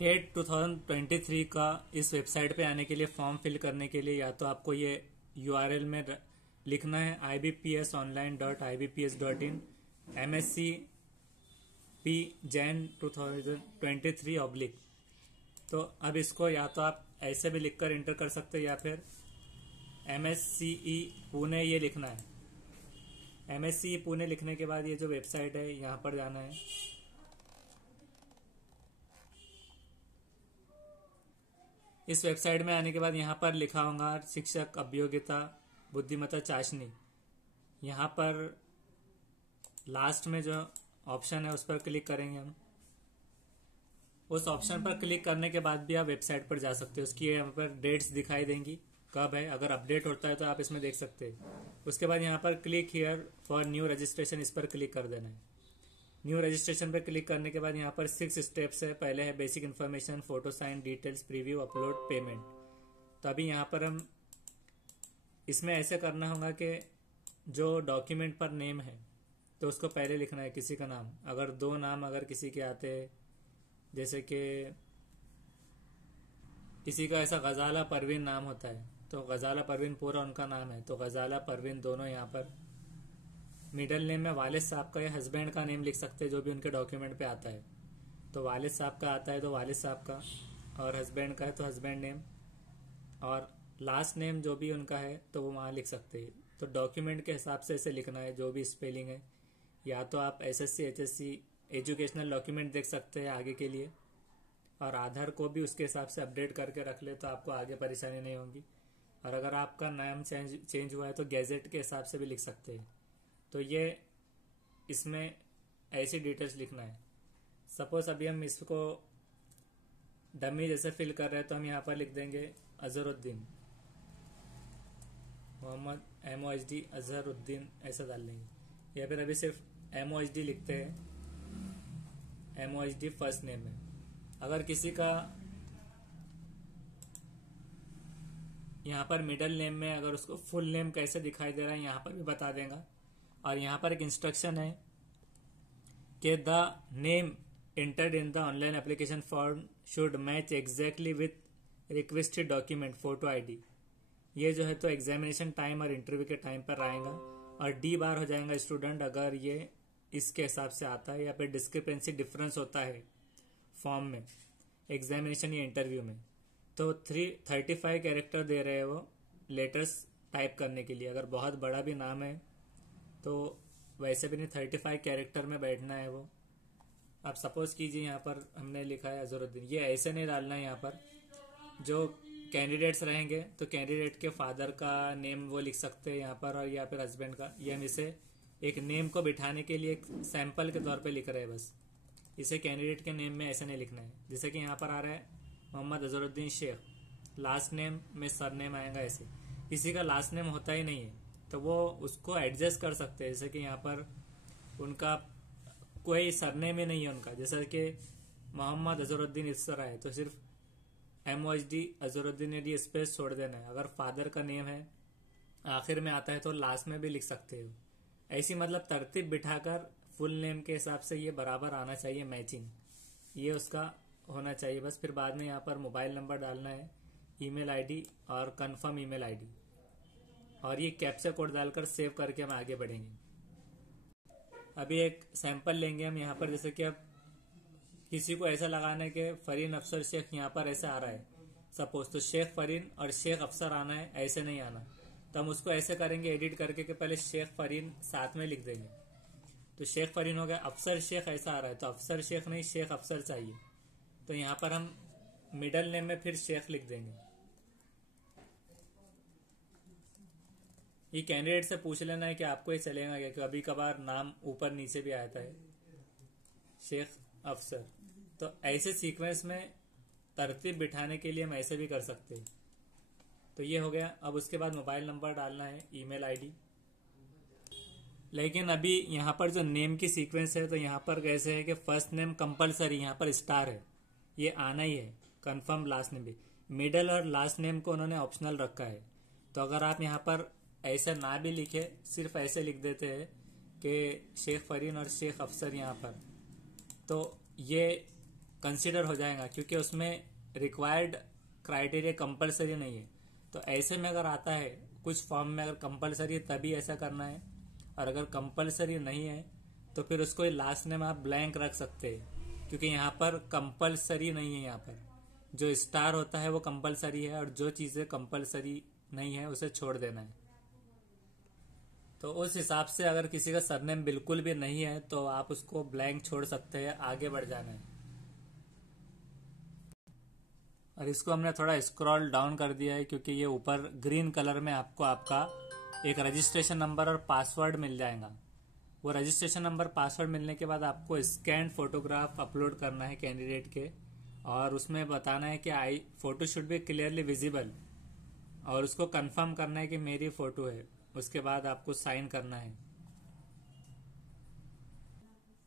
TET 2023 का इस website पे आने के लिए फॉर्म फिल करने के लिए या तो आपको ये URL में लिखना है ibpsonline.ibps.in MSc Jan 2023 / तो अब इसको या तो आप ऐसे भी लिखकर इंटर कर सकते हैं या फिर MSCE पुणे ये लिखना है। MSCE पुणे लिखने के बाद ये जो वेबसाइट है यहाँ पर जाना है। इस वेबसाइट में आने के बाद यहाँ पर लिखा होगा शिक्षक अभियोग्यता बुद्धिमत्ता चाशनी। यहाँ पर लास्ट में जो ऑप्शन है उस पर क्लिक करेंगे हम। उस ऑप्शन पर क्लिक करने के बाद भी आप वेबसाइट पर जा सकते हो। उसकी यहाँ पर डेट्स दिखाई देंगी कब है, अगर अपडेट होता है तो आप इसमें देख सकते हैं। उसके बाद यहाँ पर click here for new registration, इस पर क्लिक कर देना है। न्यू रजिस्ट्रेशन पर क्लिक करने के बाद यहाँ पर 6 स्टेप्स है। पहले है basic information, photo sign, details, preview, upload, payment. तो अभी यहाँ पर हम इसमें ऐसे करना होगा कि जो डॉक्यूमेंट पर नेम है तो उसको पहले लिखना है, किसी का नाम। अगर 2 नाम अगर किसी के आते हैं, जैसे कि किसी का ऐसा गजाला परवीन नाम होता है तो गजाला परवीन पूरा उनका नाम है तो गजाला परवीन दोनों यहाँ पर। मिडल नेम में वालिद साहब का या हस्बैंड का नेम लिख सकते हैं जो भी उनके डॉक्यूमेंट पे आता है। तो वालिद साहब का आता है तो वालिद साहब का, और हस्बैंड का है तो हस्बैंड नेम, और लास्ट नेम जो भी उनका है तो वो वहाँ लिख सकते हैं। तो डॉक्यूमेंट के हिसाब से ऐसे लिखना है जो भी स्पेलिंग है। या तो आप SSC HSC एजुकेशनल डॉक्यूमेंट देख सकते हैं आगे के लिए, और आधार को भी उसके हिसाब से अपडेट करके रख ले तो आपको आगे परेशानी नहीं होगी। और अगर आपका नाम चेंज हुआ है तो गैजेट के हिसाब से भी लिख सकते हैं। तो ये इसमें ऐसी डिटेल्स लिखना है। सपोज अभी हम इसको डमी जैसे फिल कर रहे हैं तो हम यहाँ पर लिख देंगे अजहरुद्दीन, मोहम्मद MOHD अजहरुद्दीन ऐसा डाल देंगे। या फिर अभी सिर्फ MOHD लिखते हैं, MOHD फर्स्ट नेम है। अगर किसी का यहाँ पर मिडल नेम में अगर उसको फुल नेम कैसे दिखाई दे रहा है यहाँ पर भी बता देगा। और यहाँ पर एक इंस्ट्रक्शन है कि the name entered in the online application form should match exactly with requested document photo ID। ये जो है तो एग्जामिनेशन टाइम और इंटरव्यू के टाइम पर आएगा। और D बार हो जाएगा स्टूडेंट अगर ये इसके हिसाब से आता है या फिर डिस्क्रिपेंसी डिफरेंस होता है फॉर्म में, एग्जामिनेशन या इंटरव्यू में। तो 35 कैरेक्टर दे रहे हैं वो लेटर्स टाइप करने के लिए। अगर बहुत बड़ा भी नाम है तो वैसे भी नहीं, 35 कैरेक्टर में बैठना है वो। आप सपोज कीजिए यहाँ पर हमने लिखा है अजहरुद्दीन, ये ऐसे नहीं डालना है। यहाँ पर जो कैंडिडेट्स रहेंगे तो कैंडिडेट के फादर का नेम वो लिख सकते हैं यहाँ पर, और या फिर हस्बैंड का। ये हम इसे एक नेम को बिठाने के लिए एक सैंपल के तौर पे लिख रहे हैं बस। इसे कैंडिडेट के नेम में ऐसे नहीं लिखना है। जैसे कि यहाँ पर आ रहा है मोहम्मद अजहरुद्दीन शेख, लास्ट नेम में सर नेम आएगा ऐसे। किसी का लास्ट नेम होता ही नहीं है तो वो उसको एडजस्ट कर सकते हैं। जैसे कि यहाँ पर उनका कोई सरनेम ही नहीं है उनका, जैसे कि मोहम्मद अजहरुद्दीन इस तरह है तो सिर्फ MOHD अजहरुद्दीन यदि स्पेस छोड़ देना है। अगर फादर का नेम है आखिर में आता है तो लास्ट में भी लिख सकते हो। ऐसी मतलब तरतीब बिठाकर फुल नेम के हिसाब से ये बराबर आना चाहिए, मैचिंग ये उसका होना चाहिए बस। फिर बाद में यहाँ पर मोबाइल नंबर डालना है, ईमेल ID और कंफर्म ईमेल ID, और ये कैप्चा कोड डालकर सेव करके हम आगे बढ़ेंगे। अभी एक सैंपल लेंगे हम यहाँ पर। जैसे कि अब किसी को ऐसा लगाना है कि फरीन अफसर शेख यहाँ पर ऐसे आ रहा है सपोज, तो शेख फरीन और शेख अफसर आना है, ऐसे नहीं आना। तो हम उसको ऐसे करेंगे एडिट करके कि पहले शेख फरीन साथ में लिख देंगे। तो शेख फरीन हो गया, अफसर शेख ऐसा आ रहा है तो अफसर शेख नहीं शेख अफसर चाहिए। तो यहाँ पर हम मिडल नेम में फिर शेख लिख देंगे। ये कैंडिडेट से पूछ लेना है कि आपको ये चलेगा क्या, कि कभी कभार नाम ऊपर नीचे भी आता है शेख अफसर। तो ऐसे सीक्वेंस में तरतीब बिठाने के लिए हम ऐसे भी कर सकते हैं। तो ये हो गया। अब उसके बाद मोबाइल नंबर डालना है, ईमेल ID। लेकिन अभी यहाँ पर जो नेम की सीक्वेंस है तो यहाँ पर कैसे है कि फर्स्ट नेम कंपलसरी यहाँ पर स्टार है, ये आना ही है। कंफर्म लास्ट नेम भी, मिडल और लास्ट नेम को उन्होंने ऑप्शनल रखा है। तो अगर आप यहाँ पर ऐसा ना भी लिखे, सिर्फ ऐसे लिख देते हैं कि शेख फरीन और शेख अफसर यहाँ पर, तो ये कंसिडर हो जाएगा, क्योंकि उसमें रिक्वायर्ड क्राइटेरिया कंपलसरी नहीं है। तो ऐसे में अगर आता है कुछ फॉर्म में अगर कंपलसरी है तभी ऐसा करना है, और अगर कंपलसरी नहीं है तो फिर उसको लास्ट नेम आप ब्लैंक रख सकते हैं, क्योंकि यहाँ पर कंपलसरी नहीं है। यहाँ पर जो स्टार होता है वो कंपलसरी है, और जो चीज़ें कंपलसरी नहीं है उसे छोड़ देना है। तो उस हिसाब से अगर किसी का सरनेम बिल्कुल भी नहीं है तो आप उसको ब्लैंक छोड़ सकते हैं, आगे बढ़ जाना है। और इसको हमने थोड़ा स्क्रॉल डाउन कर दिया है, क्योंकि ये ऊपर ग्रीन कलर में आपको आपका एक रजिस्ट्रेशन नंबर और पासवर्ड मिल जाएगा। वो रजिस्ट्रेशन नंबर पासवर्ड मिलने के बाद आपको स्कैन फोटोग्राफ अपलोड करना है कैंडिडेट के, और उसमें बताना है कि I photo should be clearly visible, और उसको कंफर्म करना है कि मेरी फोटो है। उसके बाद आपको साइन करना है।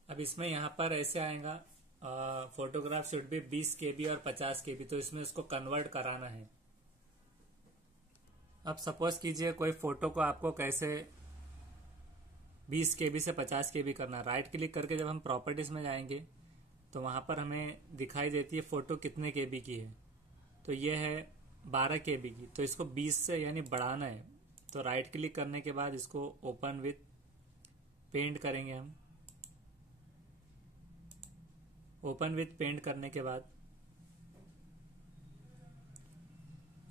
अब इसमें यहाँ पर ऐसे आएगा फोटोग्राफ शुड बी 20 KB और 50 KB, तो इसमें उसको कन्वर्ट कराना है। अब सपोज कीजिए कोई फोटो को आपको कैसे 20 KB से 50 KB करना है। राइट क्लिक करके जब हम प्रॉपर्टीज में जाएंगे तो वहां पर हमें दिखाई देती है फोटो कितने KB की है, तो ये है 12 KB की, तो इसको 20 से यानी बढ़ाना है। तो राइट क्लिक करने के बाद इसको ओपन विथ पेंट करेंगे हम। ओपन विथ पेंट करने के बाद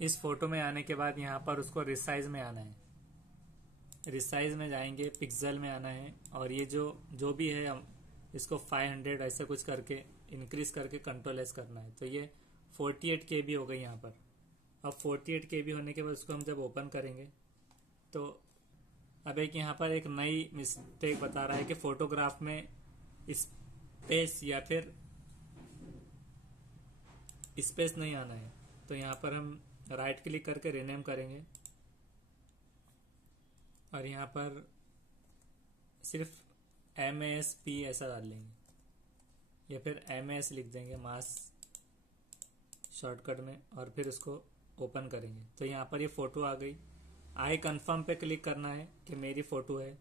इस फोटो में आने के बाद यहाँ पर उसको रिसाइज में आना है। रिसाइज में जाएंगे, पिक्सल में आना है, और ये जो भी है हम इसको 500 ऐसे कुछ करके इंक्रीज करके कंट्रोल एस करना है। तो ये 48 KB हो गई यहाँ पर। अब 48 KB होने के बाद उसको हम जब ओपन करेंगे तो अब यहाँ पर एक नई मिस्टेक बता रहा है कि फोटोग्राफ में स्पेस या फिर स्पेस नहीं आना है। तो यहाँ पर हम राइट क्लिक करके रीनेम करेंगे, और यहाँ पर सिर्फ MASP ऐसा डाल लेंगे, या फिर MAS लिख देंगे मास शॉर्टकट में, और फिर उसको ओपन करेंगे। तो यहाँ पर ये फोटो आ गई। आई कंफर्म पे क्लिक करना है कि मेरी फोटो है।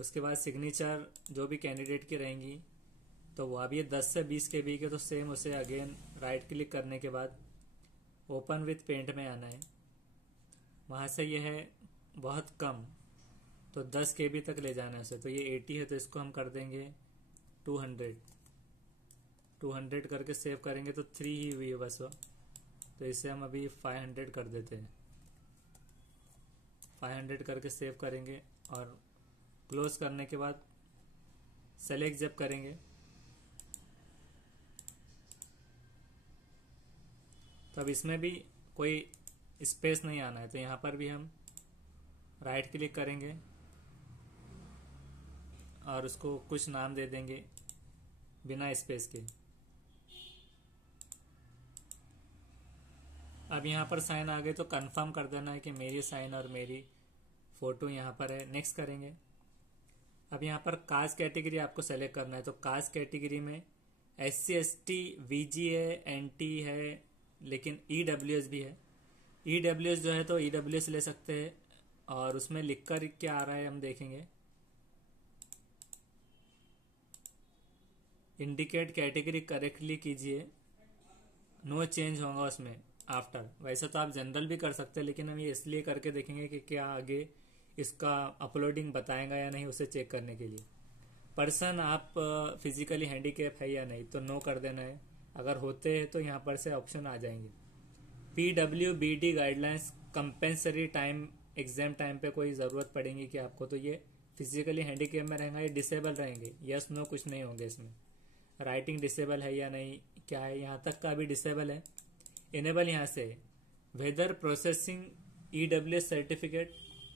उसके बाद सिग्नेचर जो भी कैंडिडेट की रहेंगी तो वो अब ये 10 से 20 KB के, तो सेम उसे अगेन राइट क्लिक करने के बाद ओपन विथ पेंट में आना है। वहाँ से ये है बहुत कम, तो 10 KB तक ले जाना है उसे। तो ये 80 है तो इसको हम कर देंगे 200 करके सेव करेंगे, तो 3 ही हुई है बस वो। तो इसे हम अभी 500 कर देते हैं। 500 करके सेव करेंगे, और क्लोज करने के बाद सेलेक्ट जब करेंगे तो अब इसमें भी कोई स्पेस नहीं आना है। तो यहाँ पर भी हम राइट क्लिक करेंगे और उसको कुछ नाम दे देंगे बिना स्पेस के। अब यहाँ पर साइन आ गए तो कंफर्म कर देना है कि मेरी साइन और मेरी फोटो यहाँ पर है। नेक्स्ट करेंगे। अब यहाँ पर कास्ट कैटेगरी आपको सेलेक्ट करना है। तो कास्ट कैटेगरी में SC ST VG है, NT है, लेकिन EWS भी है। EWS जो है तो EWS ले सकते हैं, और उसमें लिखकर क्या आ रहा है हम देखेंगे। इंडिकेट कैटेगरी करेक्टली कीजिए, नो चेंज होगा उसमें आफ्टर। वैसे तो आप जनरल भी कर सकते हैं, लेकिन हम ये इसलिए करके देखेंगे कि क्या आगे इसका अपलोडिंग बताएगा या नहीं, उसे चेक करने के लिए। पर्सन आप फिजिकली हैंडीकैप है या नहीं, तो नो कर देना है। अगर होते हैं तो यहाँ पर से ऑप्शन आ जाएंगे। PWBD guidelines compensatory time, exam time पे कोई ज़रूरत पड़ेगी कि आपको, तो ये फिजिकली हैंडीकैप में रहेगा, ये डिसेबल रहेंगे। यस नो कुछ नहीं होंगे इसमें। राइटिंग डिसेबल है या नहीं, क्या है, यहाँ तक का भी डिसेबल है। इनेबल यहाँ से वेदर प्रोसेसिंग EWS सर्टिफिकेट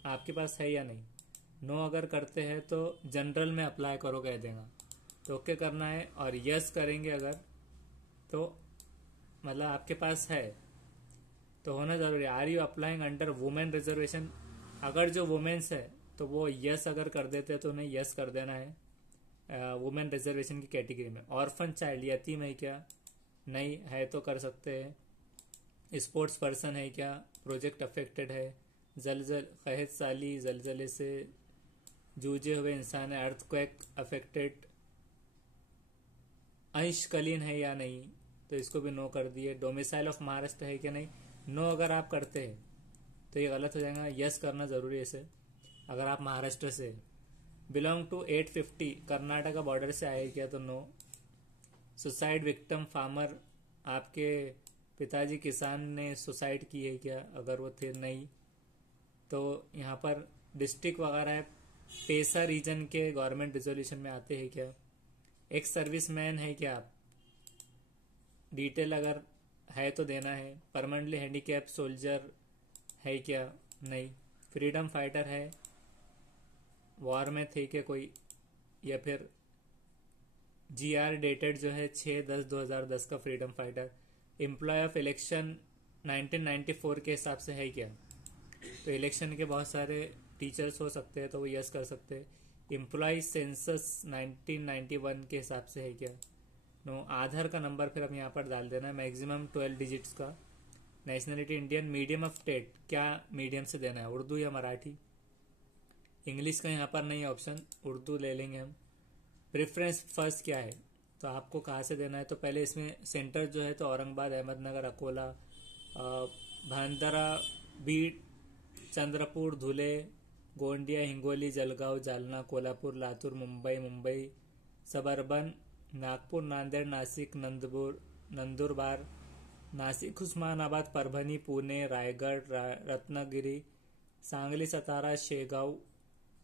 आपके पास है या नहीं। नो अगर करते हैं तो जनरल में अप्लाई करो कह देगा, तो ओके करना है। और यस करेंगे अगर, तो मतलब आपके पास है तो होना जरूरी है। Are you applying under women reservation, अगर जो वुमेन्स है तो वो यस अगर कर देते हैं तो उन्हें यस कर देना है वुमेन रिजर्वेशन की कैटेगरी में। ऑर्फन चाइल्ड, यतीम है क्या, नहीं है तो कर सकते हैं। स्पोर्ट्स पर्सन है क्या, प्रोजेक्ट अफेक्टेड है, जलजल खैहत साली जलजले से जूझे हुए इंसान है, अर्थक्वेक अफेक्टेड, अंशकालीन है या नहीं, तो इसको भी नो कर दिए। डोमिसाइल ऑफ महाराष्ट्र है कि नहीं, नो अगर आप करते हैं तो ये गलत हो जाएगा, यस करना जरूरी है इसे अगर आप महाराष्ट्र से। बिलोंग टू 850 कर्नाटका बॉर्डर से आए क्या, तो नो। सुसाइड विक्टिम फार्मर, आपके पिताजी किसान ने सुसाइड की है क्या, अगर वो थे नहीं तो यहाँ पर डिस्ट्रिक्ट वगैरह है, पेशा रीजन के गवर्नमेंट रिजोल्यूशन में आते हैं क्या। एक सर्विस मैन है क्या आप, डिटेल अगर है तो देना है। परमानेंटली हैंडीकैप सोल्जर है क्या, नहीं। फ्रीडम फाइटर है, वॉर में थे क्या कोई, या फिर GR डेटेड जो है 6/10/2010 का freedom fighter. Employ of election 1994 के हिसाब से है क्या, तो इलेक्शन के बहुत सारे टीचर्स हो सकते हैं तो वो यस कर सकते हैं। एम्प्लॉय सेंसस 1991 के हिसाब से है क्या, नो। आधार का नंबर फिर हम यहाँ पर डाल देना है, मैक्सिमम 12 डिजिट्स का। Nationality Indian. Medium of state, क्या मीडियम से देना है, उर्दू या मराठी। इंग्लिश का यहाँ पर नहीं ऑप्शन, उर्दू ले लेंगे हम। प्रेफरेंस फर्स्ट क्या है, तो आपको कहाँ से देना है, तो पहले इसमें सेंटर जो है तो औरंगाबाद, अहमदनगर, अकोला, भांडरा, बीड, चंद्रपुर, धुले, गोंदिया, हिंगोली, जलगांव, जालना, कोल्हापुर, लातूर, मुंबई सबर्बन, नागपुर, नांदेड़, नासिक, नंदुरबार, नासिक, उस्मानाबाद, परभणी, पुणे, रायगढ़, रत्नागिरी, सांगली, सातारा, शेगाव,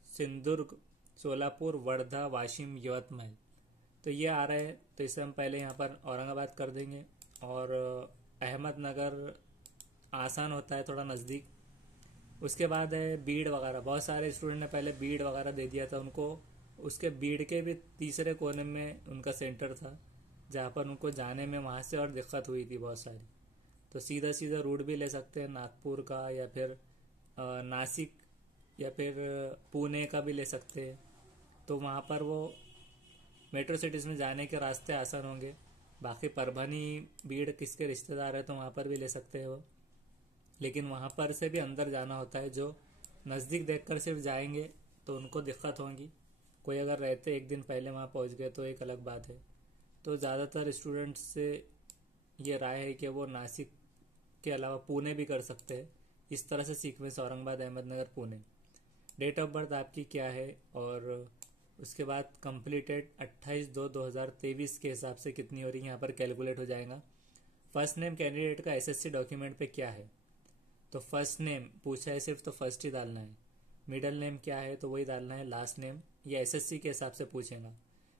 सिंधुदुर्ग, सोलापुर, वर्धा, वाशिम, यवतमाल। तो ये आ रहा है, तो इसे हम पहले यहाँ पर औरंगाबाद कर देंगे। और अहमदनगर आसान होता है, थोड़ा नज़दीक। उसके बाद है बीड वगैरह, बहुत सारे स्टूडेंट ने पहले बीड वगैरह दे दिया था उनको, उसके बीड के भी तीसरे कोने में उनका सेंटर था जहाँ पर उनको जाने में वहाँ से और दिक्कत हुई थी बहुत सारी। तो सीधा सीधा रूट भी ले सकते हैं नागपुर का, या फिर नासिक, या फिर पुणे का भी ले सकते हैं। तो वहाँ पर वो मेट्रो सिटीज़ में जाने के रास्ते आसान होंगे। बाकी परभणी, बीड़ किसके रिश्तेदार है तो वहाँ पर भी ले सकते हैं वो, लेकिन वहाँ पर से भी अंदर जाना होता है। जो नज़दीक देखकर सिर्फ जाएंगे तो उनको दिक्कत होगी, कोई अगर रहते एक दिन पहले वहाँ पहुँच गए तो एक अलग बात है। तो ज़्यादातर स्टूडेंट्स से ये राय है कि वो नासिक के अलावा पुणे भी कर सकते हैं। इस तरह से sequence Aurangabad, Ahmednagar, Pune. Date of birth आपकी क्या है, और उसके बाद कंप्लीटेड 28/2/2023 के हिसाब से कितनी हो रही है यहाँ पर कैलकुलेट हो जाएगा। फर्स्ट नेम कैंडिडेट का SSC डॉक्यूमेंट पे क्या है, तो फर्स्ट नेम पूछा है सिर्फ, तो फर्स्ट ही डालना है। मिडल नेम क्या है तो वही डालना है, लास्ट नेम ये SSC के हिसाब से पूछेगा।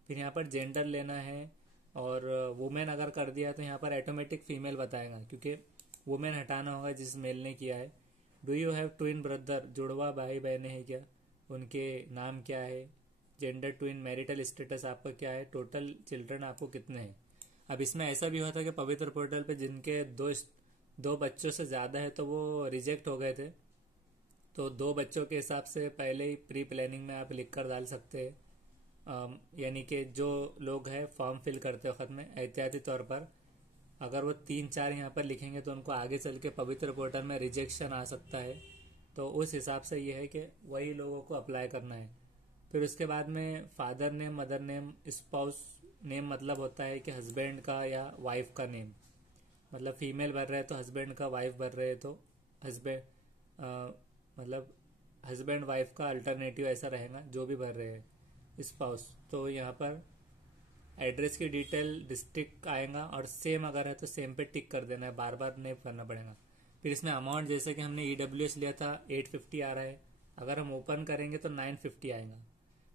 फिर यहाँ पर जेंडर लेना है, और वुमेन अगर कर दिया तो यहाँ पर ऑटोमेटिक फीमेल बताएगा, क्योंकि वुमेन हटाना होगा जिस मेल ने किया है। Do you have twin brother, जुड़वा भाई बहनें हैं क्या, उनके नाम क्या है। जेंडर ट्विन, मैरिटल स्टेटस आपका क्या है, टोटल चिल्ड्रन आपको कितने हैं। अब इसमें ऐसा भी हुआ था कि पवित्र पोर्टल पे जिनके दो बच्चों से ज़्यादा है तो वो रिजेक्ट हो गए थे। तो 2 बच्चों के हिसाब से पहले ही प्री प्लानिंग में आप लिख कर डाल सकते हैं, यानी कि जो लोग हैं फॉर्म फिल करते वक्त में एहतियाती तौर पर अगर वो 3-4 यहाँ पर लिखेंगे तो उनको आगे चल के पवित्र पोर्टल में रिजेक्शन आ सकता है। तो उस हिसाब से ये है कि वही लोगों को अप्लाई करना है। फिर उसके बाद में father name, mother name, spouse name मतलब होता है कि हस्बैंड का या वाइफ का नेम, मतलब फीमेल भर रहे हैं तो हस्बैंड का, वाइफ भर रहे हैं तो हस्बैंड, मतलब हस्बैंड वाइफ का अल्टरनेटिव ऐसा रहेगा जो भी भर रहे हैं स्पाउस। तो यहाँ पर एड्रेस की डिटेल, डिस्ट्रिक्ट आएगा, और सेम अगर है तो सेम पे टिक कर देना है, बार बार नहीं करना पड़ेगा। फिर इसमें अमाउंट जैसे कि हमने EWS लिया था 850 आ रहा है, अगर हम ओपन करेंगे तो 950 आएगा।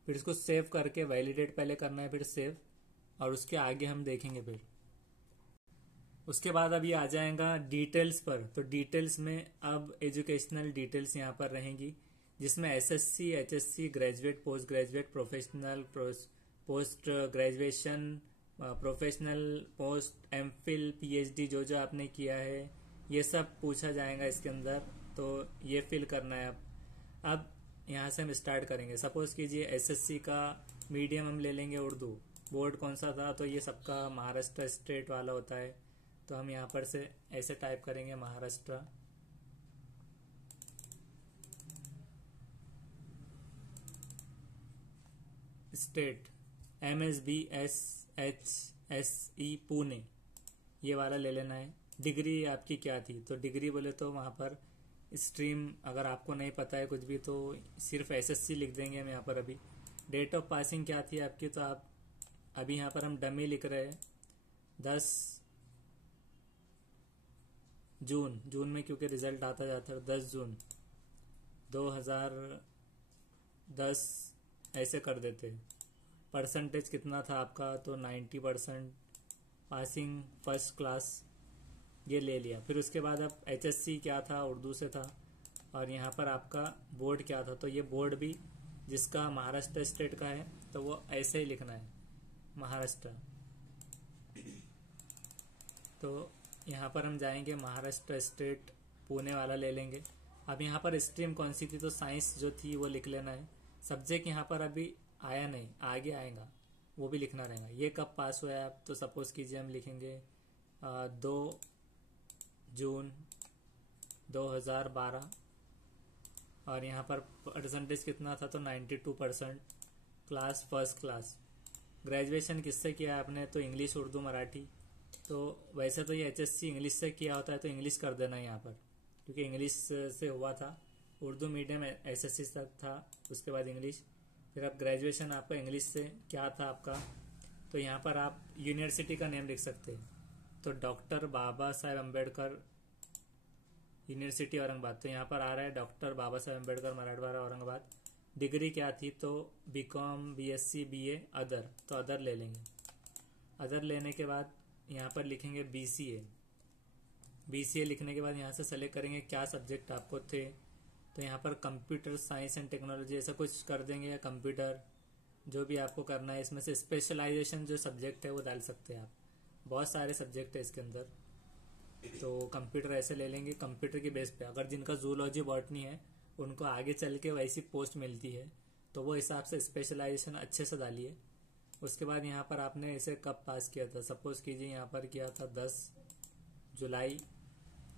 फिर इसको सेव करके वैलिडेट पहले करना है, फिर सेव, और उसके आगे हम देखेंगे। फिर उसके बाद अब ये आ जाएगा डिटेल्स पर। तो डिटेल्स में अब एजुकेशनल डिटेल्स यहाँ पर रहेंगी, जिसमें SSC, HSC, graduate, post graduate, professional, post graduation, professional, post MPhil, PhD जो आपने किया है ये सब पूछा जाएगा इसके अंदर। तो ये फिल करना है। अब यहाँ से हम स्टार्ट करेंगे। सपोज कीजिए SSC का मीडियम हम ले लेंगे उर्दू, बोर्ड कौन सा था, तो ये सबका महाराष्ट्र स्टेट वाला होता है। तो हम यहाँ पर से ऐसे टाइप करेंगे Maharashtra, state, MSBSH SE Pune, ये वाला ले लेना है। डिग्री आपकी क्या थी, तो डिग्री बोले तो वहाँ पर स्ट्रीम अगर आपको नहीं पता है कुछ भी तो सिर्फ SSC लिख देंगे हम यहाँ पर। अभी डेट ऑफ पासिंग क्या थी आपकी, तो आप अभी यहाँ पर हम डमी लिख रहे हैं 10 जून, जून में क्योंकि रिजल्ट आता जाता है 10 जून 2010 ऐसे कर देते। परसेंटेज कितना था आपका, तो 90%, पासिंग फर्स्ट क्लास, ये ले लिया। फिर उसके बाद अब HSC क्या था, उर्दू से था, और यहाँ पर आपका बोर्ड क्या था, तो ये बोर्ड भी जिसका महाराष्ट्र स्टेट का है तो वो ऐसे ही लिखना है महाराष्ट्र। तो यहाँ पर हम जाएंगे महाराष्ट्र स्टेट पुणे वाला ले लेंगे। अब यहाँ पर स्ट्रीम कौन सी थी, तो साइंस जो थी वो लिख लेना है। सब्जेक्ट यहाँ पर अभी आया नहीं, आगे आएगा, वो भी लिखना रहेगा। ये कब पास हुआ है आप, तो सपोज कीजिए हम लिखेंगे 2 जून 2012, और यहाँ पर परसेंटेज कितना था, तो 92%, क्लास फर्स्ट क्लास। ग्रेजुएशन किससे किया है आपने, तो इंग्लिश उर्दू मराठी। तो वैसे तो ये HSC इंग्लिश से किया होता है, तो इंग्लिश कर देना यहाँ पर, क्योंकि इंग्लिश से हुआ था। उर्दू मीडियम SSC तक था, उसके बाद इंग्लिश। फिर अब ग्रेजुएशन आपका इंग्लिश से क्या था आपका, तो यहाँ पर आप यूनिवर्सिटी का नेम लिख सकते हैं, तो डॉक्टर बाबा साहेब अम्बेडकर यूनिवर्सिटी औरंगाबाद। तो यहाँ पर आ रहा है डॉक्टर बाबा साहेब अम्बेडकर मराठवाड़ा औरंगाबाद। डिग्री क्या थी, तो BCom BSc BA अदर, तो अदर ले लेंगे। अदर लेने के बाद यहाँ पर लिखेंगे BCA लिखने के बाद यहाँ से सेलेक्ट करेंगे क्या सब्जेक्ट आपको थे, तो यहाँ पर कंप्यूटर साइंस एंड टेक्नोलॉजी ऐसा कुछ कर देंगे, या कंप्यूटर, जो भी आपको करना है। इसमें से स्पेशलाइजेशन जो सब्जेक्ट है वो डाल सकते हैं आप, बहुत सारे सब्जेक्ट है इसके अंदर। तो कंप्यूटर ऐसे ले लेंगे। कंप्यूटर की बेस पे अगर जिनका जूलॉजी बॉटनी है उनको आगे चल के वैसी पोस्ट मिलती है, तो वो हिसाब से स्पेशलाइजेशन अच्छे से डालिए। उसके बाद यहाँ पर आपने इसे कब पास किया था, सपोज कीजिए यहाँ पर किया था 10 जुलाई,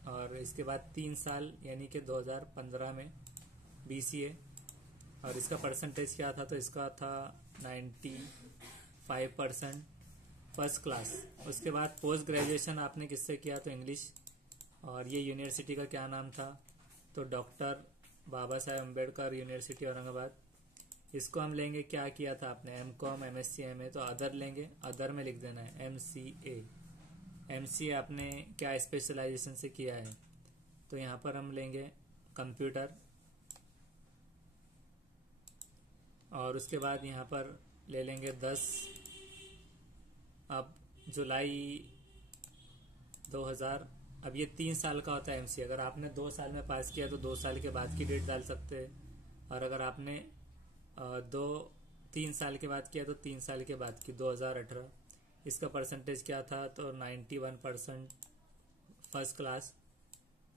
और इसके बाद 3 साल यानी कि 2015 में BCA, और इसका परसेंटेज क्या था, तो इसका था 95% फर्स्ट क्लास। उसके बाद पोस्ट ग्रेजुएशन आपने किससे किया, तो इंग्लिश, और ये यूनिवर्सिटी का क्या नाम था, तो डॉक्टर बाबा साहेब अम्बेडकर यूनिवर्सिटी औरंगाबाद। इसको हम लेंगे क्या किया था आपने, MCom MSc MA, तो अदर लेंगे, अदर में लिख देना है MCA आपने क्या स्पेशलाइजेशन से किया है, तो यहाँ पर हम लेंगे कंप्यूटर। और उसके बाद यहाँ पर ले लेंगे 10 अब जुलाई 2000। अब ये 3 साल का होता है MCA। अगर आपने 2 साल में पास किया तो 2 साल के बाद की डेट डाल सकते हैं, और अगर आपने 3 साल के बाद किया तो 3 साल के बाद की 2018। इसका परसेंटेज क्या था, तो 91% फर्स्ट क्लास।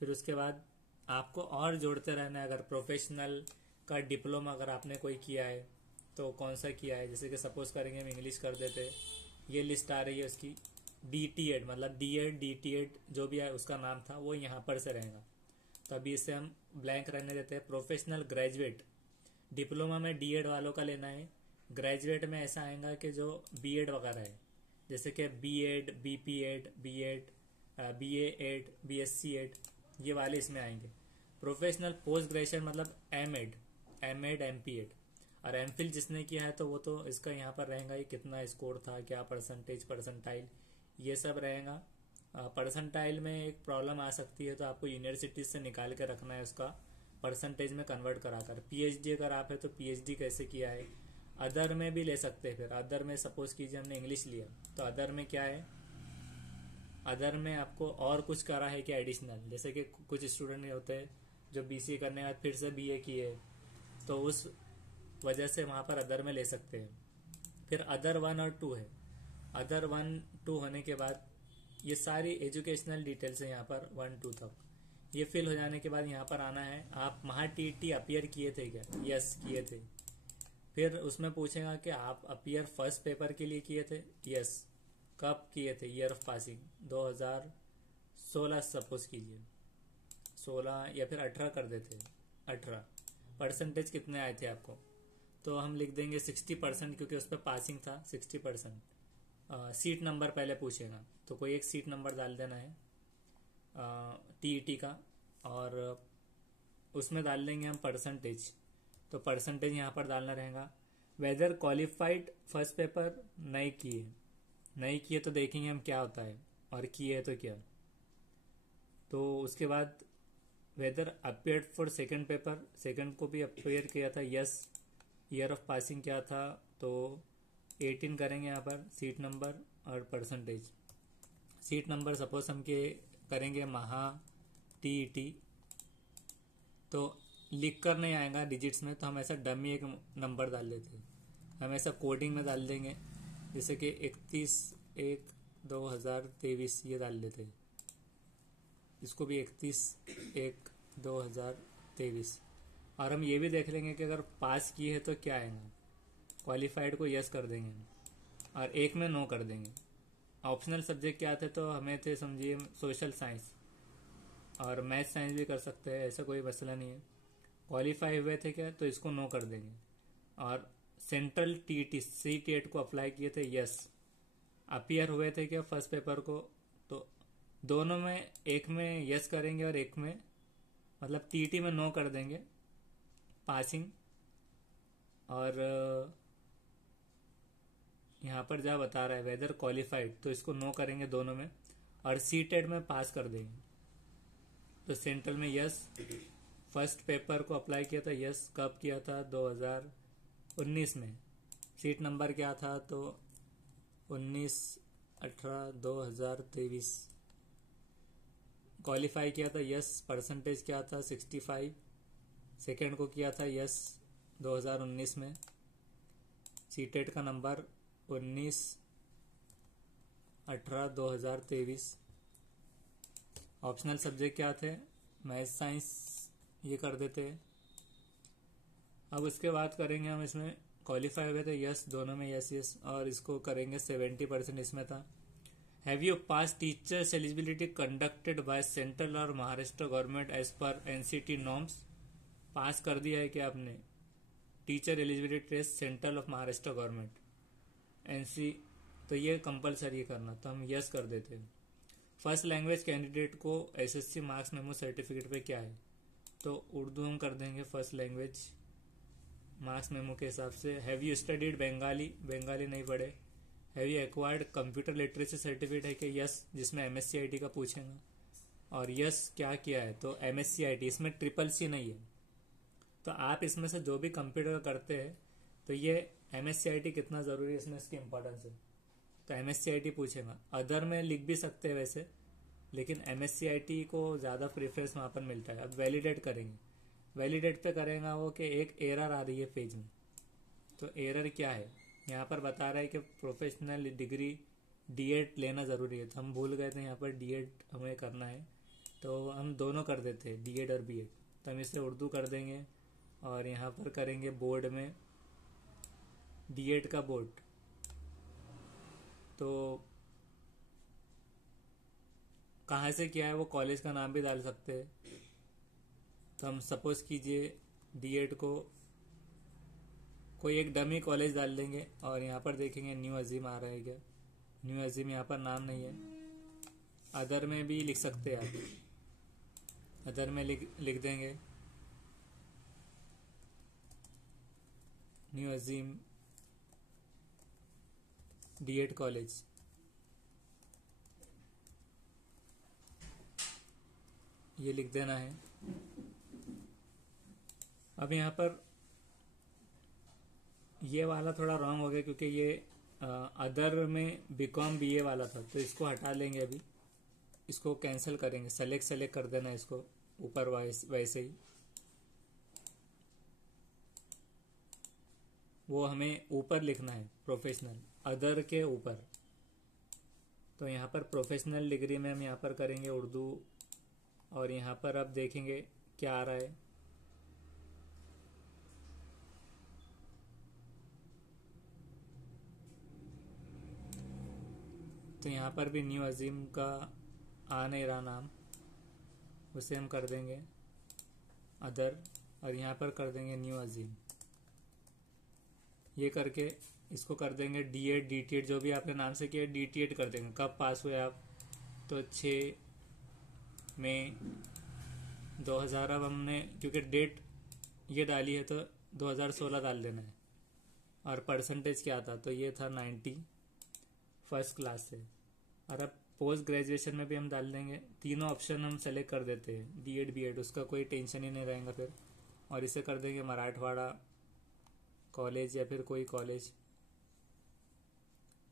फिर उसके बाद आपको और जोड़ते रहना है। अगर प्रोफेशनल का डिप्लोमा अगर आपने कोई किया है तो कौन सा किया है, जैसे कि सपोज करेंगे हम इंग्लिश कर देते, ये लिस्ट आ रही है उसकी। DTED मतलब DED जो भी है उसका नाम था वो यहाँ पर से रहेगा, तो अभी इसे हम ब्लैंक रहने देते हैं। प्रोफेशनल ग्रेजुएट, डिप्लोमा में DED वालों का लेना है। ग्रेजुएट में ऐसा आएगा कि जो BEd वगैरह है, जैसे कि BEd BPEd BEd BA-ED BSc-ED, ये वाले इसमें आएंगे। प्रोफेशनल पोस्ट ग्रेजुएशन मतलब MAd MPEd, और MPhil जिसने किया है तो वो तो इसका यहाँ पर रहेगा ये कितना स्कोर था, क्या परसेंटेज, परसेंटाइल, ये सब रहेगा। परसेंटाइल में एक प्रॉब्लम आ सकती है, तो आपको यूनिवर्सिटी से निकाल के रखना है उसका परसेंटेज में कन्वर्ट कराकर। PhD अगर आप है तो PhD कैसे किया है। अदर में भी ले सकते हैं। फिर अदर में सपोज कीजिए हमने इंग्लिश लिया, तो अदर में क्या है, अदर में आपको और कुछ करा है क्या एडिशनल, जैसे कि कुछ स्टूडेंट होते हैं जो BCA करने के बाद फिर से BA किए, तो उस वजह से वहाँ पर अदर में ले सकते हैं। फिर अदर 1 और 2 है। अदर 1 2 होने के बाद ये सारी एजुकेशनल डिटेल्स है यहाँ पर 1 2 तक। ये फिल हो जाने के बाद यहाँ पर आना है, आप महा TET अपीयर किए थे क्या, यस किए थे। फिर उसमें पूछेगा कि आप अपीयर फर्स्ट पेपर के लिए किए थे, यस। कब किए थे, ईयर ऑफ पासिंग 2016 सपोज कीजिए, 16 या फिर 18 कर देते, 18। परसेंटेज कितने आए थे आपको, तो हम लिख देंगे 60%, क्योंकि उस पर पासिंग था 60%। सीट नंबर पहले पूछेगा, तो कोई एक सीट नंबर डाल देना है टीईटी का, और उसमें डाल देंगे हम परसेंटेज। तो परसेंटेज यहाँ पर डालना रहेगा। वेदर क्वालिफाइड फर्स्ट पेपर नहीं किए तो देखेंगे हम क्या होता है, और किए तो क्या। तो उसके बाद whether appeared for second paper, second को भी अपियर किया था, यस। ईयर ऑफ पासिंग क्या था, तो 18 करेंगे यहाँ पर, सीट नंबर और परसेंटेज। सीट नंबर सपोज हम के करेंगे महा टीईटी, तो लिख कर नहीं आएगा डिजिट्स में, तो हम ऐसा डमी एक नंबर डाल देते हैं। हम ऐसा कोडिंग में डाल देंगे, जैसे कि 31/1/2023 ये डाल देते हैं। इसको भी 31/1/2023। और हम ये भी देख लेंगे कि अगर पास किए है तो क्या आएगा। क्वालिफाइड को यस कर देंगे और एक में नो कर देंगे। ऑप्शनल सब्जेक्ट क्या थे, तो हमें थे समझिए सोशल साइंस, और मैथ साइंस भी कर सकते हैं, ऐसा कोई मसला नहीं है। क्वालिफाई हुए थे क्या, तो इसको नो कर देंगे। और सेंट्रल टीईटी C-TET को अप्लाई किए थे, यस। अपीयर हुए थे क्या फर्स्ट पेपर को, तो दोनों में एक में यस करेंगे और एक में मतलब टीईटी में नो कर देंगे पासिंग। और यहाँ पर जहाँ बता रहा है वेदर क्वालिफाइड, तो इसको नो करेंगे दोनों में, और C-TET में पास कर देंगे। तो सेंट्रल में यस, फर्स्ट पेपर को अप्लाई किया था, यस। कब किया था, 2019 में। सीट नंबर क्या था, तो 19/18/2023। क्वालिफाई किया था, यस। परसेंटेज क्या था, 65। सेकेंड को किया था, यस, 2019 में। C-TET का नंबर 19/18/2023। ऑप्शनल सब्जेक्ट क्या थे, मैथ साइंस, ये कर देते हैं। अब उसके बाद करेंगे हम इसमें क्वालिफाई हुए थे, यस, दोनों में यस यस, और इसको करेंगे 70% इसमें था। Have you pass teachers eligibility conducted by central और Maharashtra government as per NCT norms. पास कर दिया है क्या आपने teacher eligibility test central of Maharashtra government NC, तो ये कंपलसरी करना, तो हम यस कर देते हैं। फर्स्ट लैंग्वेज कैंडिडेट को एसएससी मार्क्स मेमो सर्टिफिकेट पे क्या है, तो उर्दू हम कर देंगे फर्स्ट लैंग्वेज मार्क्स मेमो के हिसाब से। हैव यू स्टडीड बंगाली नहीं पढ़े। Have you acquired computer literacy certificate है कि यस, जिसमें MSc-IT का पूछेगा, और यस क्या किया है, तो MSc-IT, इसमें CCC नहीं है। तो आप इसमें से जो भी कंप्यूटर करते हैं, तो ये MSc-IT कितना ज़रूरी है इसमें, इसकी इंपॉर्टेंस है, तो MSc-IT पूछेगा। अदर में लिख भी सकते हैं वैसे, लेकिन MSc-IT को ज़्यादा प्रेफरेंस वहाँ पर मिलता है। अब वैलिडेट करेंगे, वैलिडेट पे करेगा वो कि एक एरर आ रही है पेज में, तो एरर क्या है, यहाँ पर बता रहा है कि प्रोफेशनल डिग्री D.Ed लेना ज़रूरी है, तो हम भूल गए थे यहाँ पर D.Ed हमें करना है, तो हम दोनों कर देते हैं D.Ed और B.Ed। तो हम इसे उर्दू कर देंगे, और यहाँ पर करेंगे बोर्ड में D.Ed का बोर्ड। तो कहाँ से किया है वो कॉलेज का नाम भी डाल सकते हैं। तो हम सपोज कीजिए D.Ed को कोई एक डमी कॉलेज डाल देंगे, और यहाँ पर देखेंगे न्यू अजीम आ रहा है क्या, न्यू अजीम यहाँ पर नाम नहीं है। अदर में भी लिख सकते हैं आप, अदर में लिख देंगे न्यू अजीम D.Ed कॉलेज। ये लिख देना है। अब यहाँ पर ये वाला थोड़ा रॉन्ग हो गया, क्योंकि ये अदर में BCom BA वाला था, तो इसको हटा लेंगे। अभी इसको कैंसिल करेंगे, सेलेक्ट कर देना इसको ऊपर वैसे ही। वो हमें ऊपर लिखना है प्रोफेशनल, अदर के ऊपर। तो यहाँ पर प्रोफेशनल डिग्री में हम यहाँ पर करेंगे उर्दू, और यहाँ पर अब देखेंगे क्या आ रहा है। तो यहाँ पर भी न्यू अजीम का आ नहीं रहा नाम, उसे हम कर देंगे अदर, और यहाँ पर कर देंगे न्यू अजीम। ये करके इसको कर देंगे D8 DT8, जो भी आपने नाम से किया DT8 कर देंगे। कब पास हुए आप, तो 6 मई 2000। अब हमने क्योंकि डेट ये डाली है तो 2016 डाल देना है। और परसेंटेज क्या था, तो ये था 90 फर्स्ट क्लास से। और अब पोस्ट ग्रेजुएशन में भी हम डाल देंगे। तीनों ऑप्शन हम सेलेक्ट कर देते हैं, D8 B8, उसका कोई टेंशन ही नहीं रहेगा फिर। और इसे कर देंगे मराठवाड़ा कॉलेज या फिर कोई कॉलेज,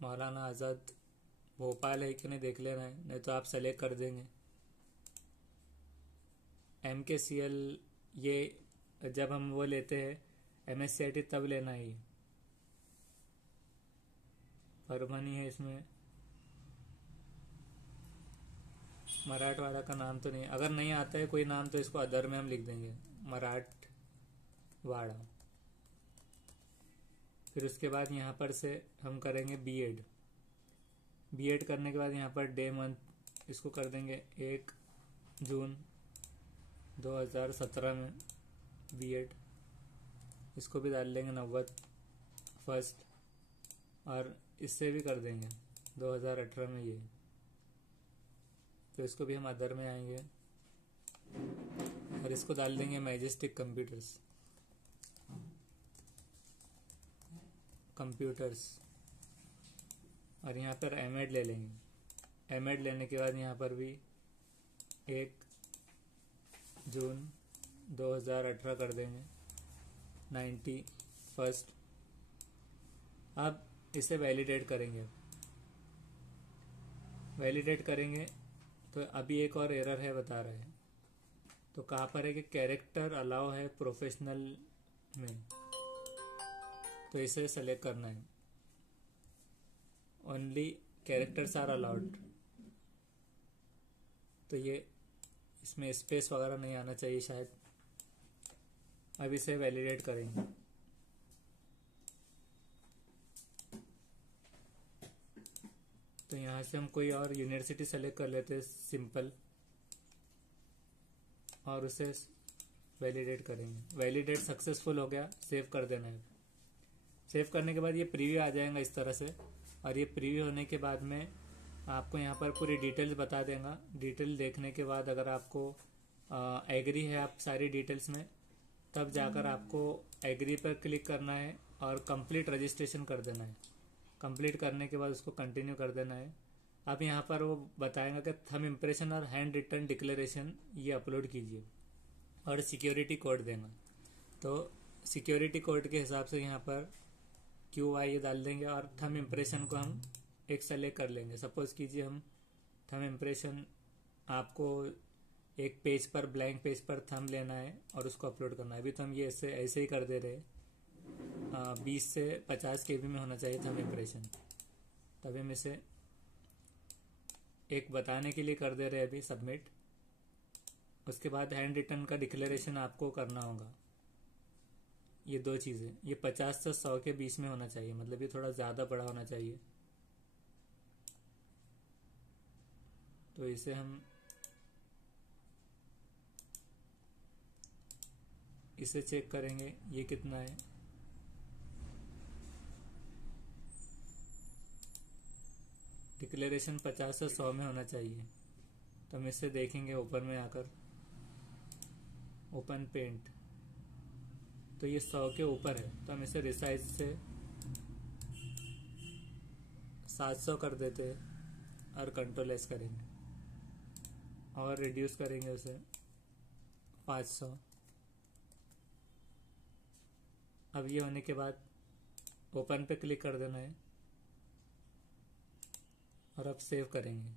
मौलाना आज़ाद भोपाल है कि नहीं देख लेना है, नहीं तो आप सेलेक्ट कर देंगे। MKCL ये जब हम वो लेते हैं MSCIT तब लेना है। परभनी है इसमें, मराठवाड़ा का नाम तो नहीं, अगर नहीं आता है कोई नाम तो इसको अदर में हम लिख देंगे मराठवाड़ा। फिर उसके बाद यहाँ पर से हम करेंगे B.Ed करने के बाद यहाँ पर डे मंथ इसको कर देंगे 1 जून 2017 में B.Ed, इसको भी डाल लेंगे 90 फर्स्ट। और इससे भी कर देंगे 2018 में ये, तो इसको भी हम अदर में आएंगे और इसको डाल देंगे मैजेस्टिक कंप्यूटर्स। और यहाँ पर M.Ed ले लेंगे। M.Ed लेने के बाद यहाँ पर भी 1 जून 2018 कर देंगे 90 फर्स्ट। अब इसे वैलिडेट करेंगे तो अभी एक और एरर है बता रहे हैं। तो कहाँ पर है कि कैरेक्टर अलाउ है प्रोफेशनल में, तो इसे सेलेक्ट करना है। ओनली कैरेक्टर्स आर अलाउड, तो ये इसमें स्पेस वगैरह नहीं आना चाहिए शायद। अब इसे वैलिडेट करेंगे। तो यहाँ से हम कोई और यूनिवर्सिटी सेलेक्ट कर लेते हैं सिंपल, और उसे वैलिडेट करेंगे। वैलिडेट सक्सेसफुल हो गया, सेव कर देना है। सेव करने के बाद ये प्रीव्यू आ जाएगा इस तरह से। और ये प्रीव्यू होने के बाद में आपको यहाँ पर पूरी डिटेल्स बता देगा। डिटेल देखने के बाद अगर आपको एग्री है आप सारी डिटेल्स में, तब जाकर आपको एग्री पर क्लिक करना है और कंप्लीट रजिस्ट्रेशन कर देना है। कंप्लीट करने के बाद उसको कंटिन्यू कर देना है। अब यहाँ पर वो बताएगा कि थंब इम्प्रेशन और हैंड रिटन डिक्लेरेशन ये अपलोड कीजिए, और सिक्योरिटी कोड देगा। तो सिक्योरिटी कोड के हिसाब से यहाँ पर QI डाल देंगे और थंब इम्प्रेशन को हम एक सेलेक्ट कर लेंगे। सपोज कीजिए हम थंब इम्प्रेशन, आपको एक पेज पर ब्लैंक पेज पर थंब लेना है और उसको अपलोड करना है। अभी तो हम ये ऐसे ही कर दे रहे हैं। 20 से 50 KB में होना चाहिए थंब इम्प्रेशन, तभी हम इसे एक बताने के लिए कर दे रहे हैं अभी सबमिट। उसके बाद हैंड रिटन का डिक्लेरेशन आपको करना होगा। ये दो चीज़ें, ये 50 से 100 के बीच में होना चाहिए, मतलब ये थोड़ा ज़्यादा बड़ा होना चाहिए। तो इसे हम इसे चेक करेंगे ये कितना है। डिक्लेरेशन 50 से 100 में होना चाहिए। तो हम इसे देखेंगे ओपन में आकर, ओपन पेंट, तो ये 100 के ऊपर है। तो हम इसे रिसाइज से 700 कर देते हैं और कंट्रोल एस करेंगे और रिड्यूस करेंगे उसे 500। अब ये होने के बाद ओपन पे क्लिक कर देना है और अब सेव करेंगे।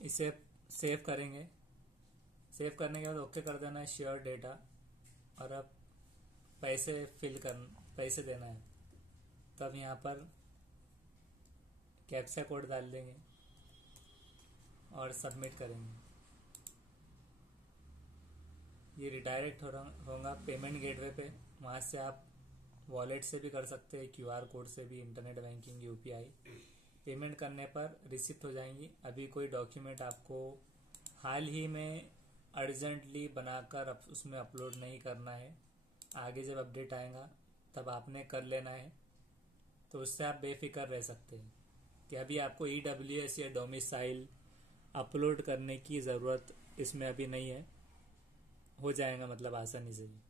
इसे सेव करेंगे। सेव करने के बाद ओके कर देना है, श्योर डेटा। और अब पैसे देना है। तब यहाँ पर कैप्चा कोड डाल देंगे और सबमिट करेंगे। ये रिडायरेक्ट होगा पेमेंट गेटवे पे, वहाँ से आप वॉलेट से भी कर सकते हैं, QR कोड से भी, इंटरनेट बैंकिंग, UPI। पेमेंट करने पर रिसिप्ट हो जाएंगी। अभी कोई डॉक्यूमेंट आपको हाल ही में अर्जेंटली बनाकर उसमें अपलोड नहीं करना है। आगे जब अपडेट आएगा तब आपने कर लेना है। तो उससे आप बेफिक्र रह सकते हैं कि अभी आपको EWS या डोमिसाइल अपलोड करने की ज़रूरत इसमें अभी नहीं है, हो जाएगा मतलब आसानी से भी।